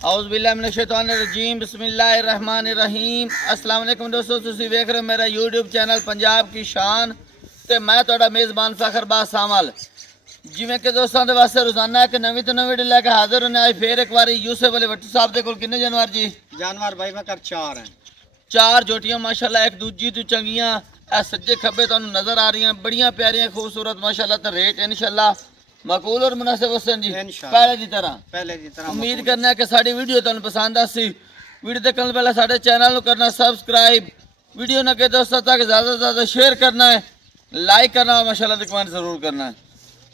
औज़ुबिल्लाहिमिनश्शैतानिर्रजीम बिस्मिल्लाहिर्रहमानिर्रहीम। अस्सलाम वालेकुम दोस्तों, तुसीं वेख रहे हो मेरा यूट्यूब चैनल पंजाब की शान ते मैं तुहाडा मेज़बान फ़खरबाज सामल। जिवें कि दोस्तों दे वास्ते रोज़ाना एक नवीं तो नवीं वीडियो लैके हाज़र होने आज फिर एक बार यूसुफ अली भट्टू साहब दे कोल किन्ने जानवर जी? जानवर भाई बकर चार हैं। चार जोटियां माशाल्लाह एक दूजी तो चंगियां ए सज्जे खब्बे तुहानू नज़र आ रही हैं, बड़ियां प्यारियां खूबसूरत माशाल्लाह। ते रेट इंशाल्लाह मकबूल और मुनासिब हुसन जी पहले की तरह उम्मीद करना है कि साड़ी वीडियो तुहानू पसंद आसी। वीडियो देखने से पहले साडे चैनल को करना सब्सक्राइब, वीडियो न के दोस्तों तक ज़्यादा से ज़्यादा शेयर करना है, लाइक करना और माशाल्लाह कमेंट ज़रूर करना है।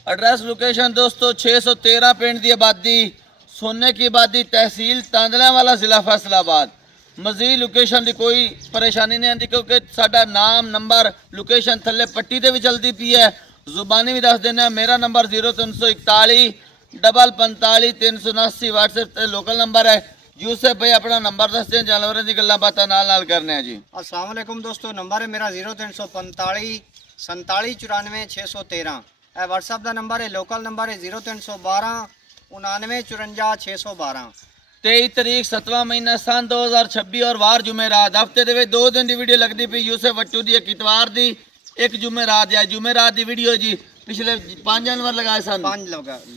एड्रेस लोकेशन दोस्तों 613 पिंड की आबादी, सोने की आबादी, तहसील तांदलावाला, जिला फैसलाबाद। मजीद लोकेशन की कोई परेशानी नहीं आती क्योंकि साडा नाम नंबर लोकेशन थले पट्टी से भी चलती पी है, जुबानी भी दस देना। मेरा नंबर 0341 45 379 व्हाट्सएप लोकल नंबर है। यूसुफ भाई अपना नंबर दस दें, जानवरों की गल्लां बातां नाल करने हैं जी। अस्सलाम वालेकुम दोस्तों, नंबर है मेरा 0345 47 94 613। व्हाट्सएप का नंबर है, लोकल नंबर है 0312 99 54 612। 23 तारीख 7वां महीना सन 2026 और वार जुमेरात। हफ्ते के 2 दिन की वीडियो लगती पी यूसुफ भट्टू की, एक इतवार की एक जुमेरात है। जुमेरात की वीडियो जी पिछले 5 जानवर लगाए सन, 5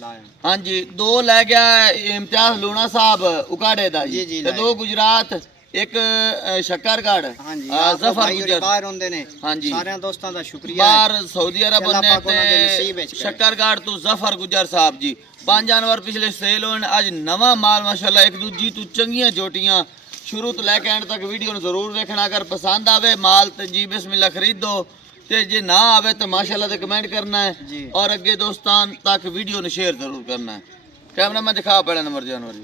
लाए। हाँ जी, 2 लै गया इम्तियाज लूणा साहब उकाड़े दा जी जी, 2 गुजरात, एक शक्करगढ़, हाँ जी, जफर गुजर बाहर होंदे ने। हाँ जी, सारे दोस्तों का शुक्रिया। बाहर सऊदी अरब होने ते शक्करगढ़ तो जफर गुजर साहब जी 5 जानवर पिछले सेल होने। आज नवा माल माशाल्लाह एक दूजी तो चंगियां जोटियां शुरू तो लैके एंड तक वीडियो ने जरूर देखना। अगर पसंद आवे माल तो जी बिस्मिल्लाह खरीदो, ते जे ना आवे तो माशाल्लाह ते कमेंट करना है और अगे दोस्तां तक वीडियो ने शेयर जरूर करना है। कैमरा में दिखा पहले नंबर जानवर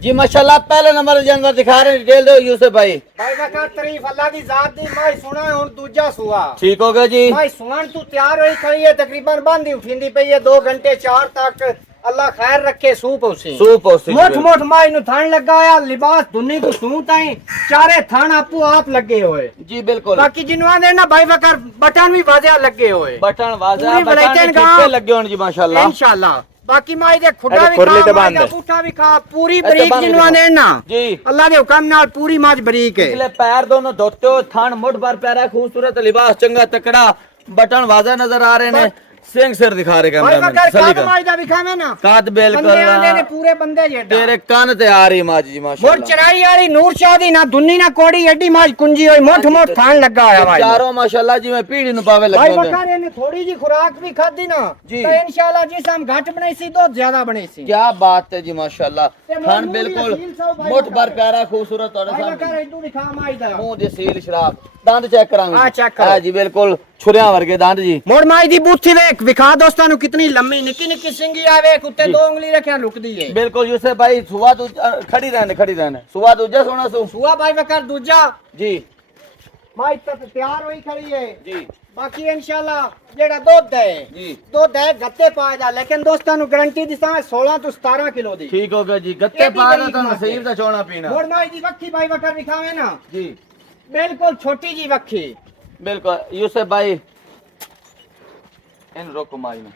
जी माशाल्लाह पहले नंबर जानवर दिखा रहे हैं, डिटेल दो यूसुफ भाई। भाई बकर तारीफ अल्लाह दी जात दी। मैं सुना है हुन दूजा सुआ ठीक हो गया जी। मैं सुन तू तैयार होई खड़ी है, तकरीबन बांधी उठींदी पई है 2 घंटे 4 तक। अल्लाह खैर रखे। सूप उसी मोट माई नु थान लगा होया, लिबास दुन्नी को सू ताई चारे थान आपू आप लगे होए जी। बिल्कुल, बाकी जिनवा दे ना भाई बकर बटन भी वाजिया लगे होए, बटन वाजिया बटन लगे होन जी माशाल्लाह इंशाल्लाह। बाकी माई दे खुडा भी खा, माई दा पुठा भी खा, पूरी बरीक जिनवा दे ना जी। अल्लाह दे हुक्म नाल पूरी माज बरीक है। पिछले पैर दोनों धोते हो, थान मुठ भर प्यारा खूबसूरत, लिबास चंगा तकड़ा, बटन वाजिया नजर आ रहे ने, सिंह सिर दिखा रहे कैमरा में। काद बेल कर पूरे बंदे जेडा तेरे कान ते आ रही माज जी माशाल्लाह। मोर चराई वाली नूर शाह दी ना दुन्नी ना कोड़ी एडी माज कुंजी होई, मोठ मोठ थान लगा होया भाई चारों माशाल्लाह जी। मैं पीढ़ी नु पावे लगे भाई बकर ने थोड़ी जी खुराक भी खादी ना तो इंशाल्लाह जी हम घट बनाई सी तो ज्यादा बने सी। क्या बात है जी माशाल्लाह। थान बिल्कुल मोठ भर प्यारा खूबसूरत और भाई बकर एडू दिखा माई दा मुंह दे सील शराब दांत चेक करांगे। हां चेक करो जी, बिल्कुल छुरिया वर्गे दांत जी। मोड़ माई दी बूथी देख विखा दोस्तां नु कितनी लंबी निक्की निक्की सिंगी आवे, कुत्ते 2 उंगली रखया लुकदी है। बिल्कुल यूसुफ भाई सुवा दू खड़ी रहने सुवा दूजा सोना सुवा भाई बकर दूजा जी। माई तक तैयार होई खड़ी है जी। बाकी इंशाल्लाह जेड़ा दूध है जी, दूध है गत्ते पाए दा, लेकिन दोस्तां नु गारंटी दिसा 16 तो 17 किलो दी। ठीक हो गया जी, गत्ते पाए दा तो नसीब दा चोना पीना। मोड़ माई दी वक्की भाई बकर दिखावे ना जी, बिल्कुल छोटी जी वक्की। बिल्कुल यूसुफ भाई इन रोको माई में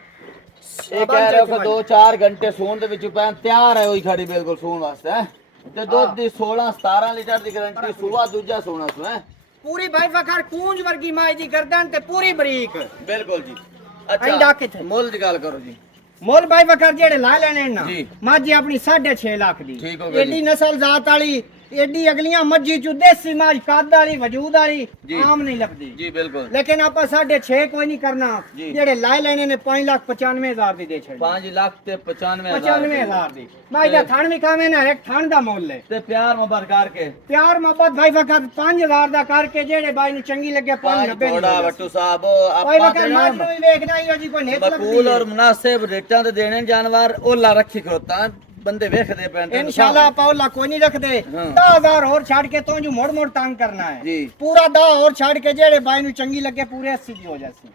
ये कह रहे हो कि 2-4 घंटे सून दे विच पैन तैयार है होई खड़ी बिल्कुल सून वास्ते है ते दूध दी 16-17 लीटर दी गारंटी सुवा दूजा सोना सु है पूरी भाई फकर कूंज वर्गी माई दी गर्दन ते पूरी बरीक बिल्कुल जी। अच्छा मोल दी गल करो जी। मोल भाई बकर जेड़े ला लेने ना माजी अपनी 6.5 लाख दी, एडी नस्ल जात वाली एडी अगलियां मज्जी चु देसी माज काद वाली वजूद वाली आम नहीं लगदी जी। बिल्कुल, लेकिन आपा 6.5 कोई नहीं करना। जेड़े ला लेने ने 5,95,000 दी दे छड़ 5,95,000 दी माई दा थान भी कावे ना एक थान दा मोल ले ते प्यार मोहब्बत करके प्यार मोहब्बत भाई फकर 5,000 दा करके जेड़े भाई नु चंगी लगे 590 थोड़ा वट्टू साहब आपा दे माज नु देखना ही जी कोई नेत लगदी बकूल और मुनासिब रेटां ते देने जानवर ओला रखी खरोता बंदे वेखदे पैन इंशाल्लाह पाउला कोई नहीं रखदे। 10,000 और छाड़ के तो जो मोड़ मोड़ तंग करना है जी। पूरा 10 और छाड़ के जेड़े भाई नु चंगी लगे पूरे 80 दी हो जासी।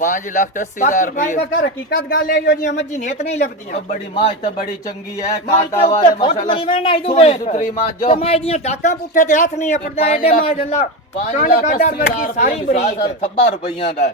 5,80,000 रुपए बकर हकीकत गल है जी मज्जी नेत नहीं लबदी। बड़ी माज तो बड़ी चंगी है, काटा वाले माशाल्लाह सुथरी माज जो माज दी टाका पुठे ते हाथ नहीं अपड़दा एडे माज अल्लाह 5,80,000 सारी बरीक थब्बा रुपइया दा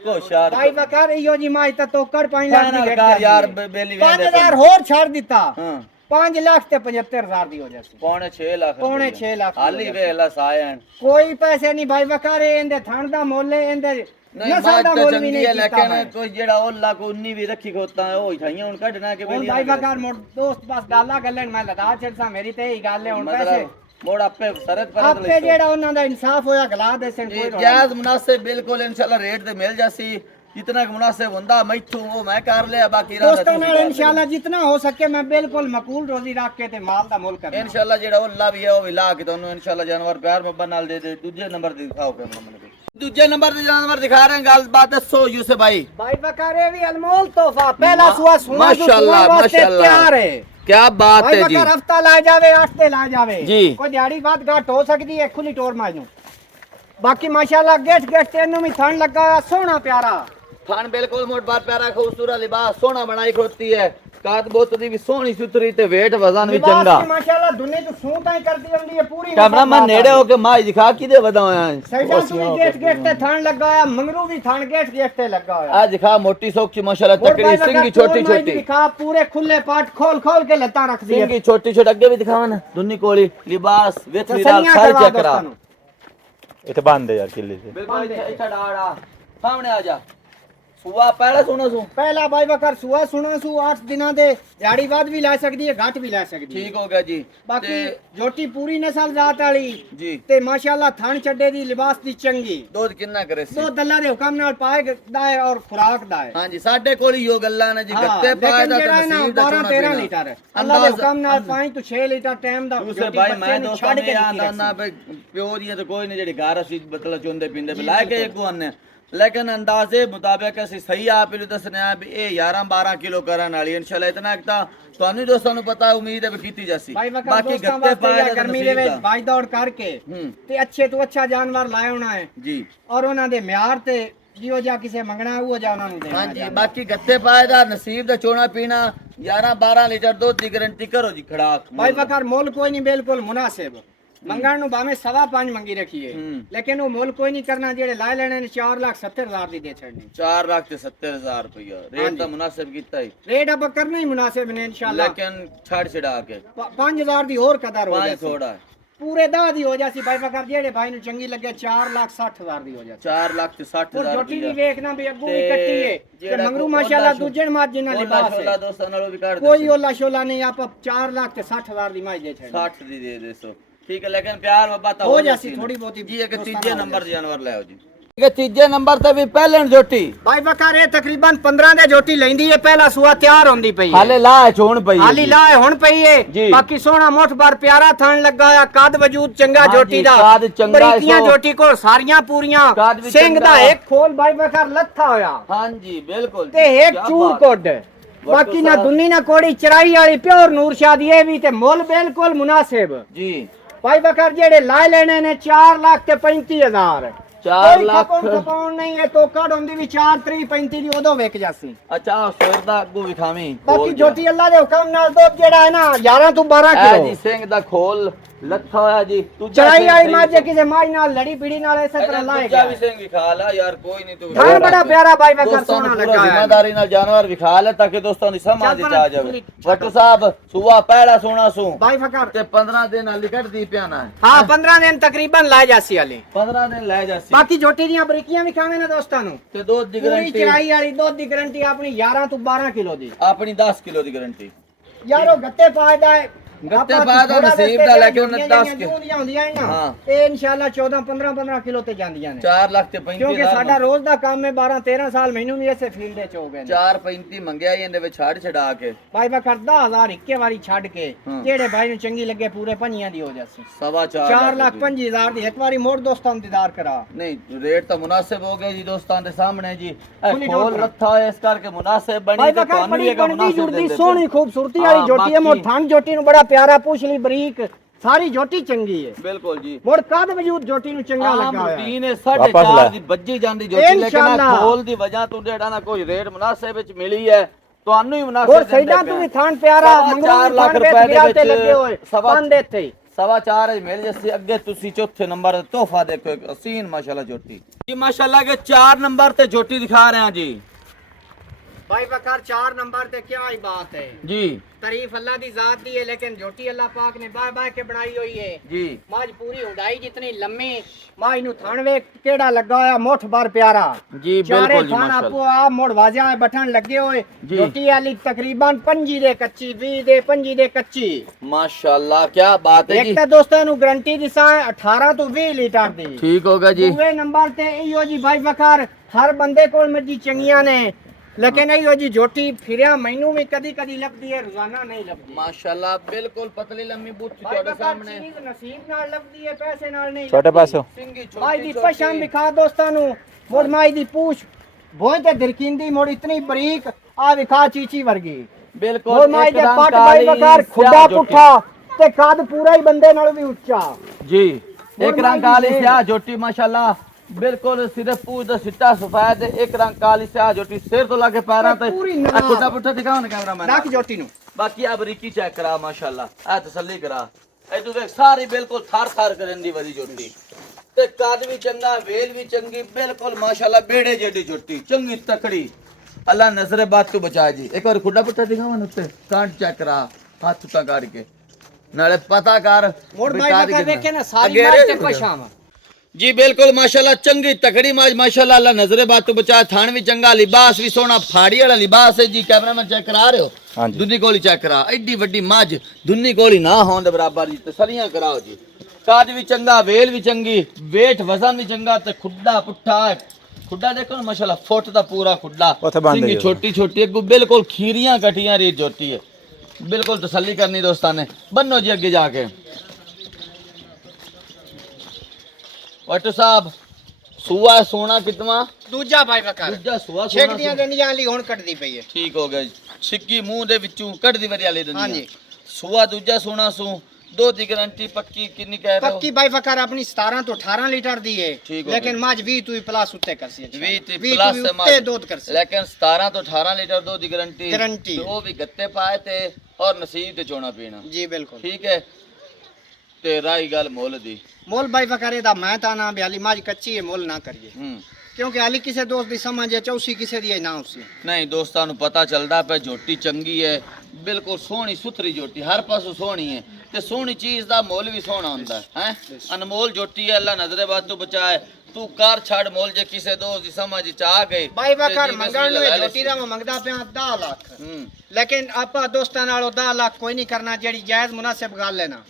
को शार भाई बकर इयो जी माज तो कर 5 लाख दी यार बेली 5,000 और छाड़ दिता। हां 5,75,000 ਦੀ ਹੋ ਜਾਸੀ। पौने 6 लाख पौने 6 लाख हाली वेला सायन कोई पैसे नहीं भाई वकारे इंदे थान दा मोल इंदे नहीं बात तो चंगी है लेकिन कोई जेड़ा ओला को 19 भी रखी खोता है ओ ठाइयां हुन कढना के हुन भाई वकार मोर दोस्त बस गाला गल्लन मैं लदा छड़सा मेरी ते ही गल है हुन पैसे मोड़ आपे सरत पर आपे जेड़ा उन्हां दा इंसाफ होया गला देसन कोई जायज मुनासिब बिल्कुल इंशाल्लाह रेट ते मिल जासी जितना मुनासिब हुंदा मैथू वो मैं कर लिया बाकी दोस्तों नाल इंशाल्लाह जितना हो सके मैं बिल्कुल मकबूल रोजी रख के ते माल दा मोल कर इंशाल्लाह जेड़ा ओला भी है ओ भी ला के दोनों इंशाल्लाह जानवर प्यार मोहब्बत नाल दे दे दूसरे नंबर ते दिखाओ कैमरा मैन दूसरे नंबर ते जानवर दिखा रहे हैं गल बात दसो यूसुफ भाई भाई बकारे भी अनमोल तोहफा पहला सुआ सुना माशाल्लाह माशाल्लाह तैयार है क्या बात है जी भाई हफ्ता ला जावे 8 ते ला जावे जी कोई दिहाड़ी बात घाट हो सकदी है खुली टोर माजू बाकी माशाल्लाह गेट गेट तेनु भी थन लगा सोना प्यारा थान बिल्कुल मोट बार प्यारा खूबसूरत लिबास सोना बनाई खोती है कात बोत दी भी सोनी सुथरी ते वेट वजन भी चंगा माशाल्लाह दुनिया तो सूं ताई करदी हुंदी है पूरी कैमरा मैं नेड़े होके माई दिखा किदे वदाया है सैयदा तू गेट गेट ते थान लगाया मंगरू भी थान गेट गेट ते लगा है आज दिखा मोटी सोखी माशाल्लाह तकड़ी सिंगी छोटी छोटी दिखा पूरे खुले पाट खोल खोल के लता रख दी सिंगी छोटी छोटी अगे भी दिखावा ना दुन्नी कोली लिबास वेथ विराल सारी चेक करा इथे बांध दे यार किले से बिल्कुल इथे डाड़ा सामने आ जा सुआ पहला सुनो सु पहला भाई बकर सुआ सुनो सु 8 दिना दे दिहाड़ी बाद भी ला सकदी है घाट भी ला सकदी है ठीक हो गया जी बाकी जोटी पूरी नस्ल जात वाली जी ते माशाल्लाह थान चड्डे दी लिबास दी चंगी दूध कितना करे सी दूध अल्लाह दे हुक्म नाल पाए दा है और खुराक दा है हां जी साडे कोल ही यो गल्ला ने जी गत्ते पाए दा ते नसीब दा 12-13 लीटर अल्लाह दे हुक्म नाल 5 तो 6 लीटर टाइम दा दूसरे भाई मैं दोस्तों ने आंदा ना पे प्यो दी ते कोई नहीं जेडी घर असी मतलब चोंदे पिंदे बुला के एक आने लेकिन अंदाजे मुताबिक असि सही आप इनु दसने आ भी ए 11-12 किलो करन वाली इंशाल्लाह इतना एक ता ਤੁਹਾਨੂੰ ਦੋਸਤਾਂ ਨੂੰ ਪਤਾ ਉਮੀਦ ਹੈ ਵੀ ਕੀਤੀ ਜਾਸੀ ਬਾਕੀ ਗੱਤੇ ਪਾਏ ਗਰਮੀ ਦੇ ਵਿੱਚ ਬਾਈ ਦੌੜ ਕਰਕੇ ਤੇ ਅੱਛੇ ਤੋਂ ਅੱਛਾ ਜਾਨਵਰ ਲਾਇਆ ਹੋਣਾ ਹੈ ਜੀ ਔਰ ਉਹਨਾਂ ਦੇ ਮਿਆਰ ਤੇ ਜਿਉ ਜਾ ਕਿਸੇ ਮੰਗਣਾ ਉਹ ਜਾ ਉਹਨਾਂ ਨੂੰ ਦੇਣਾ ਹਾਂਜੀ ਬਾਕੀ ਗੱਤੇ ਪਾਏ ਦਾ ਨਸੀਬ ਦਾ ਚੋਣਾ ਪੀਣਾ 11-12 ਲੀਟਰ ਦੁੱਧ ਦੀ ਗਾਰੰਟੀ ਕਰੋ ਜੀ ਖੜਾਕ ਭਾਈ ਬਕਰ ਮੁੱਲ ਕੋਈ ਨਹੀਂ ਬਿਲਕੁਲ ਮੁਨਾਸਿਬ ਮੰਗਣ ਨੂੰ ਭਾਵੇਂ 5.5 ਮੰਗੀ ਰੱਖੀਏ ਲੇਕਿਨ ਉਹ ਮੁੱਲ ਕੋਈ ਨਹੀਂ ਕਰਨਾ ਜਿਹੜੇ ਲਾਇ ਲੈਣੇ ਨੇ 4,70,000 ਦੀ ਦੇ ਛੱਡਣੀ 4,70,000 ਰੁਪਇਆ ਰੇਟ ਤਾਂ ਮੁਨਾਸਿਬ ਕੀਤਾ ਹੀ ਰੇਟ ਆਪਾਂ ਕਰਨਾ ਹੀ ਮੁਨਾਸਿਬ ਨੇ ਇਨਸ਼ਾਅੱਲਾ ਲੇਕਿਨ ਛੱਡ ਛਡਾ ਕੇ 5,000 ਦੀ ਹੋਰ ਕਦਰ ਹੋ ਜਾਏ ਥੋੜਾ ਪੂਰੇ 10 ਦੀ ਹੋ ਜਾਸੀ ਭਾਈ ਬਕਰ ਜਿਹੜੇ ਭਾਈ ਨੂੰ ਚੰਗੀ ਲੱਗੇ 4,60,000 ਦੀ ਹੋ ਜਾਸੀ 4,60,000 ਜੋਟੀ ਵੀ ਵੇਖਣਾ ਵੀ ਅੱਗੂ ਵੀ ਕੱਟੀ ਹੈ ਤੇ ਮੰਗਰੂ ਮਾਸ਼ਾਅੱਲਾ ਦੂਜੇ ਮਾਜ ਜਿੰਨਾ ਲਿਬਾਸ ਹੈ ਦੋਸਤਾਂ ਨਾਲੋਂ ਵੀ ਕੱਢ ਕੋਈ ਓਲਾ ਸ਼ੋਲਾ ਨਹੀਂ ਆਪਾਂ 4,60,000 ਦੀ ਮਾਜ ਦੇ ਛੱਡ 60 ਦੀ ਦੇ ਦੇਸੋ ठीक है लेकिन प्यार मोहब्बत हो जासी थोड़ी बहुती जी एक तीजे नंबर जानवर ले आओ जी ठीक है तीजे नंबर ते भी पहले जोटी भाई बकार ये तकरीबन 15 दे जोटी लेंदी है पहला सुआ तैयार होंदी पई हाले ला छोण पई हाली ला हुन पई है बाकी सोना मोठ बार प्यारा थान लगा है कद वजूद चंगा जोटी दा कद चंगा बरीकियां जोटी को सारियां पूरियां सिंग दा एक खोल भाई बकार लथा होया हां जी बिल्कुल ते एक चूर कोड बाकी ना दुनी ना कोड़ी चराई वाली प्योर नूर शाह दी भी ते मोल बिल्कुल मुनासिब जी भाई बकर जेड़े लाए लेने ने 4,35,000 4 लाख नहीं है तो कड होंदी भी 4,35 दी ओदो विक जासी अच्छा सिर दा अगू विखावी बाकी जोटी अल्लाह दे हुक्म नाल दो जेड़ा है ना 11 तो 12 किलो जी सिंह दा खोल लथा होया जी चढ़ाई आई माजे किसे माई नाल लड़ी पीड़ी नाल ऐसे तरह लाएगा भी सिंह विखा ला यार कोई नहीं तू खान बड़ा प्यारा भाई बकर सोना लगा है जिम्मेदारी नाल जानवर विखा ले ताकि दोस्तों दी समझ आ जावे वट्टू साहब सुवा पहला सोना सु भाई बकर ते 15 दिन लिखट दी पियाना है हां 15 दिन तकरीबन ला जासी वाली 15 दिन ले जासी बाकी जोटी दी बरीकियां भी खावे ना दोस्तां नु ते दूध दी गारंटी चढ़ाई वाली दूध दी गारंटी अपनी 11 तो 12 किलो दी अपनी 10 किलो दी गारंटी यारो गत्ते पायदा है गत्ते पायदा नसीब दा लेकिन 10 किलो ਹੁੰਦੀਆਂ ਨੇ ਨਾ ਇਹ ਇਨਸ਼ਾਅੱਲਾ 14-15 ਕਿਲੋ ਤੇ ਜਾਂਦੀਆਂ ਨੇ 4 ਲੱਖ ਤੇ 35 ਕਿਉਂਕਿ ਸਾਡਾ ਰੋਜ਼ ਦਾ ਕੰਮ ਹੈ 12-13 ਸਾਲ ਮੈਨੂੰ ਵੀ ਇਸੇ ਫੀਲਡ ਵਿੱਚ ਹੋ ਗਏ ਨੇ 4.35 ਮੰਗਿਆ ਹੀ ਇਹਦੇ ਵਿੱਚ ਛੱਡ ਛਡਾ ਕੇ ਭਾਈ ਮੈਂ ਕਰਦਾ 1000 ਇੱਕੇ ਵਾਰੀ ਛੱਡ ਕੇ ਜਿਹੜੇ ਭਾਈ ਨੂੰ ਚੰਗੀ ਲੱਗੇ ਪੂਰੇ ਪੰਜੀਆਂ ਦੀ ਹੋ ਜਾਸੀ 4,05,000 ਦੀ ਇੱਕ ਵਾਰੀ ਮੋੜ ਦੋਸਤਾਂ ਨੂੰ ਦੀਦਾਰ ਕਰਾ ਨਹੀਂ ਰੇਟ ਤਾਂ ਮੁਨਾਸਿਬ ਹੋ ਗਿਆ ਜੀ ਦੋਸਤਾਂ ਦੇ ਸਾਹਮਣੇ ਜੀ ਇਹ ਖੋਲ ਰੱਖਾ ਹੈ ਇਸ ਕਰਕੇ ਮੁਨਾਸਿਬ ਬਣੀ ਤੇ ਤੁਹਾਨੂੰ ਵੀ ਇੱਕ ਮੁਨਾਸਿਬ ਦੇ ਸੋਹਣੀ ਖੂਬਸੂਰਤੀ ਵਾਲੀ ਜੋਟੀ ਹੈ ਮੋੜ ਠੰਡ ਜੋਟੀ ਨੂੰ ਬੜਾ प्यारा पूछली बरीक सारी जोटी चंगी है बिल्कुल जी मोड़ कद वजूद जोटी नु चंगा लगा है रूटीन है 4.5 दी बज्जी जांदी जोटी लेकिन खोल दी वजह तो जेड़ा ना कोई रेट मुनासिब विच मिली है ਤੁਹਾਨੂੰ ਹੀ ਮੁਨਾਸਿਬ और सैदा तू भी थान प्यारा मंगरू 4 लाख रुपए ਦੇ ਲੱਗੇ ਹੋਏ ਪੰਨ ਦੇ ਇੱਥੇ 4.5 ਮਿਲ ਜੱਸੀ ਅੱਗੇ ਤੁਸੀਂ ਚੌਥੇ ਨੰਬਰ ਤੇ ਤੋਹਫਾ ਦੇਖੋ ਇੱਕ ਹਸੀਨ ਮਾਸ਼ਾਅੱਲਾ ਜੋਟੀ ਜੀ ਮਾਸ਼ਾਅੱਲਾ ਕੇ 4 ਨੰਬਰ ਤੇ ਜੋਟੀ ਦਿਖਾ ਰਹੇ ਹਾਂ ਜੀ भाई वकार 4 नंबर ते क्या ही बात है जी तारीफ अल्लाह दी जात दी है, लेकिन झोटी अल्लाह पाक ने बाय बाय के बनाई हुई है जी माज पूरी हुडाई जितनी लम्मी माज नु थान वे केड़ा लगा होया मुठ भर प्यारा जी चारे बिल्कुल जी थान माशाल्लाह आपो आप मोड़ वाजिया बटन लगे हुए जी। झोटी वाली तकरीबन 5 दे कच्ची 20 दे 5 दे कच्ची माशाल्लाह क्या बात है एक जी तो दोस्तों नु गारंटी दिसा 18 तो 20 लीटर दी ठीक होगा जी दूसरे नंबर ते इयो जी भाई वकार हर बंदे कोल मजी चंगियां ने लेकिन इयो जी झोटी फिरिया मैनू भी कदी कदी लगदी है, रोजाना नहीं लगदी। माशाल्लाह बिल्कुल पतली लम्बी बूथ भाई ਤੁਹਾਡੇ वकार ਸਾਹਮਣੇ चीज नसीब नाल लगदी है, पैसे नाल नहीं छोटे पासों ਸਿੰਗੀ भाई दी ਛੋਟੀ पहचान दिखा दोस्तां नु मोड़ माई दी पूछ बहुत ते दिलकिंदी मोड़ इतनी बारीक आ विखा चीची वर्गी ਬਿਲਕੁਲ मोड़ माई दे पट भाई वकार खुदा पुठा ते कद पूरा ही बंदे नाल भी ਉੱਚਾ जी मोड़ एक माई रंग दी काली शेर। स्याह झोटी माशाल्लाह बिल्कुल सिर्फ पूछ दा सिट्टा सफेद एक रंग काली स्याह झोटी सिर तो लाके पैरां ते पूरी आ नवाब। खुदा पुठा दिखाओ ना कैमरामैन रख झोटी नु बाकी अब रिकी चेक करा माशाल्लाह आ तसल्ली करा ए तू देख सारी बिल्कुल थार थार करन दी वरी झोटी ते कद भी चंगा वेल भी चंगी बिल्कुल माशाल्लाह बेड़े जेडी झोटी चंगी तकड़ी अल्लाह नजरे बात तू बचा जी एक बार खुदा पुठा दिखाओ ना उत्ते कांट चेक करा हाथ उता काट के नाले पता कर मोड़ भी माई काट वकार कितना। देखे ना सारी अगेरे मार ते हो गया। पशाम जी बिल्कुल माशाल्लाह चंगी तकड़ी माज माशाल्लाह अल्लाह नजरे बात तो बचा थान भी चंगा लिबास भी सोना फाड़ी वाला लिबास है जी कैमरामैन चेक करा रहे हो हाँ जी दुन्नी कोली चेक करा एडी वड्डी मज दुन्नी कोली ना होने दे बराबर जी तसलियां कराओ जी काद भी चंगा वेल भी चंगी वेट वजन भी चंगा ते खुड्डा पुट्ठा खुड्डा देखो ना माशाल्लाह फुट दा पूरा खुड्डा उत्थे बंद सिंगी है। छोटी छोटी अगू बिल्कुल खीरियां कटियां रीत जोती है बिल्कुल तसल्ली करनी दोस्तां ने बन्नो जी अगे जाके वाटो साहब सुआ सोना कितना दूजा भाई वकार दूजा सुआ ਛੇਕ सोना ਦੀਆਂ ਡੰਡੀਆਂ ਵਾਲੀ ਹੁਣ ਕੱਟਦੀ ਪਈ ਹੈ ठीक हो गया जी छिक्की मुंह दे विचों कटदी वरी वाली हाँ दंदी जी। सुआ दूजा सोना सू दो दी गारंटी पक्की कितनी कह रहे हो ਪੱਕੀ ਬਾਈ ਵਕਾਰ ਆਪਣੀ 17 ਤੋਂ 18 ਲੀਟਰ ਦੀ ਹੈ ਠੀਕ ਹੋ ਲੇਕਿਨ ਮਾਜ 20 ਤੋਂ ਪਲੱਸ ਉੱਤੇ ਕਰਸੀ 20 ਤੇ 20 प्लस ਤੋਂ ਉੱਤੇ ਦੁੱਧ ਕਰਸੀ लेकिन 17 तो 18 लीटर दो दी गारंटी गारंटी। वो भी गत्ते पाए थे और नसीब ते चोना पीना ਜੀ ਬਿਲਕੁਲ ठीक है ते राही गल मोल दी मोल भाई वकारे दा मैं ता ना ब्याली माज कच्ची है मोल ना करिए क्योंकि हाली किसे दोस्त दी समझ है चौसी किसे दी है ना उसी नहीं दोस्तां नु पता चलदा पे झोटी चंगी है बिल्कुल सोहनी सुथरी झोटी हर पासों सोहनी है ते सोहनी चीज दा मोल भी सोहना हुंदा है अनमोल झोटी है अल्लाह नजरे बात तो बचाए तू कर छड़ मोल जे किसे दोस्त दी समझ च आ गई भाई ते वकार जी मंगण बिस्मिल्लाह नु झोटी दा मैं मंगदा पिया 10 लाख हम्म लेकिन आपा दोस्तां नालों 10 लाख कोई नहीं करना जेड़ी जायज मुनासिब गल है ना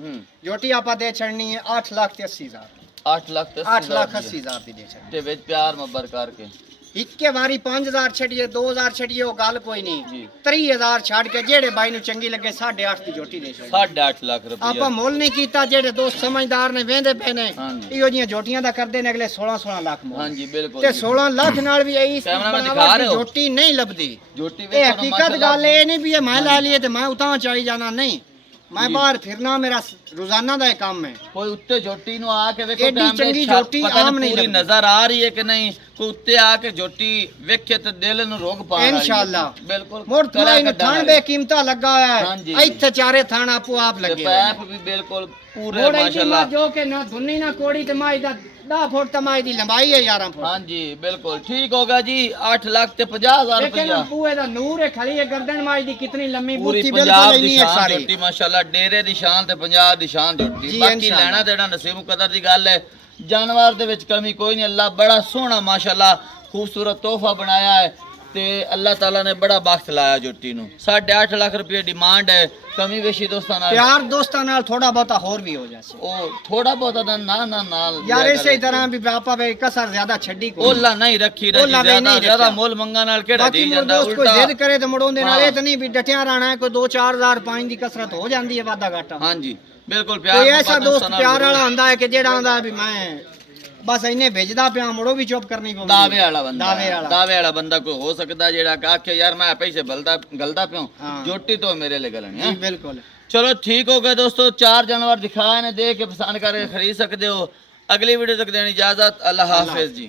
झोटी आपा दे छड़नी है 8 लाख ते 80 हजार 8 लाख 8 लाख 80 हजार दी दे छड़नी ते विच प्यार मोहब्बत करके इक्के बारी 5000 छड़िए 2000 छड़िए वो गल कोई जी। नहीं 3000 छड़ के जेड़े भाई नु चंगी लगे 8.5 दी झोटी दे छड़नी 8.5 लाख रुपया ਆਪਾਂ ਮੁੱਲ ਨਹੀਂ ਕੀਤਾ ਜਿਹੜੇ ਦੋਸਤ ਸਮਝਦਾਰ ਨੇ ਵੇਂਦੇ ਪਏ ਨੇ ਹਾਂਜੀ। ਇਹੋ ਜੀਆਂ ਝੋਟੀਆਂ ਦਾ ਕਰਦੇ ਨੇ ਅਗਲੇ 16 ਲੱਖ ਮੁੱਲ हाँ जी बिल्कुल ਤੇ जी। 16 ਲੱਖ ਨਾਲ ਵੀ ਇਹੀ ਕੈਮਰਾ ਮੈਂ ਬਣਾਵਟ ਦਿਖਾ ਦੀ ਰਹੇ ਹੋ? ਝੋਟੀ ਨਹੀਂ ਲੱਭਦੀ झोटी ਇਹ वेखो ना ਹਕੀਕਤ माशाल्लाह। ਗੱਲ ਇਹ ਨਹੀਂ ਵੀ ਇਹ ਮੈਂ ਲੈ ਲਈਏ ਤੇ ਮੈਂ ਉਤਾਂ ਚਾਈ ਜਾਣਾ ਨਹੀਂ ਮੈਂ ਜੀ। ਬਾਹਰ ਫਿਰਨਾ ਮੇਰਾ ਰੋਜ਼ਾਨਾ ਦਾ ਇਹ ਕੰਮ ਹੈ कोई उत्ते झोटी नु आके वेखो एडी कैमरे चंगी छत झोटी पता आम नहीं पूरी लगदी। नजर आ रही है कि नहीं कोई उत्ते आके झोटी वेखे ते दिल नु रोग पा इंशाअल्लाह। बिल्कुल ਮੋੜ करा ਥੋੜਾ ਇਹਨੂੰ कड्डण ਥਾਣ वाली। ਬੇਕੀਮਤਾ ਲੱਗਾ ਹੋਇਆ ਹਾਂਜੀ। ਹੈ ਇੱਥੇ ਚਾਰੇ ਥਾਣ ਆਪੋ ਆਪ ते ਲੱਗੇ ਹੋਏ पैप भी बिल्कुल पूरे ਮੋੜ माशाल्लाह ਜੋ ਕਿ ਨਾ ਧੁੰਨੀ ਨਾ ਕੋੜੀ ਤੇ ਮਾਈ ਦਾ 10 ਫੁੱਟ ਤੇ ਮਾਈ ਦੀ ਲੰਬਾਈ ਹੈ 11 ਫੁੱਟ हाँ जी बिल्कुल ठीक होगा जी 8 लाख ते 50,000 लेकिन रुपया पूरे दा नूर है खड़ी है गर्दन माई दी कितनी लंबी पूरी बूटी पंजाब बिल्कुल दी नहीं है शान सारी झोटी माशाल्लाह डेरे दी शान ते पंजाब दी शान झोटी जी, बाकी इंशाअल्लाह। लेना देना नसीब मुकद्दर दी गल है जानवर दे विच कमी कोई नहीं अल्लाह बड़ा सोहना माशाल्लाह खूबसूरत तोहफा बनाया है ते अल्लाह ताला ने बड़ा बख्त लाया झोटी नु 8.5 लाख रुपये डिमांड है कमी वेशी दोस्तां नाल प्यार दोस्तां नाल थोड़ा बहुता होर भी हो जासे ओ थोड़ा बहुत ना यार इसे तरह भी आपा वे कसर ज्यादा छड्डी को ओला नहीं रखी रही ओला वे ज्यादा नहीं ज्यादा रखा। मोल मंगा नाल केड़ा बाकी दी मोर ਜਾਂਦਾ दोस्त कोई उल्टा जिद करे तो मुड़ोंदे नाल हाँ। ये तो नहीं भी डटिया रहना है कोई 2-4000 पाइन दी कसरत हो जांदी है वादा घाटा हां जी बिल्कुल कोई प्यार ऐसा मोहब्बत दोस्त दोस्तां नाल प्यार जरूर। वाला हुंदा है कि जेड़ा हुंदा है भी मैं बस इन्ने भेजदा पिया मुड़ो भी चुप करनी पौंदी दावे वाला बंदा दावे वाला बंदा कोई हो सकदा जेड़ा आखे यार मैं पैसे गलदा पियो हाँ। जोटी तो मेरे लिए गलनी जी है बिल्कुल चलो ठीक हो गया दोस्तों 4 जानवर दिखाए ने देख के पसंद करके खरीद सकते हो अगली वीडियो तक देनी इजाजत अल्लाह हाफिज जी।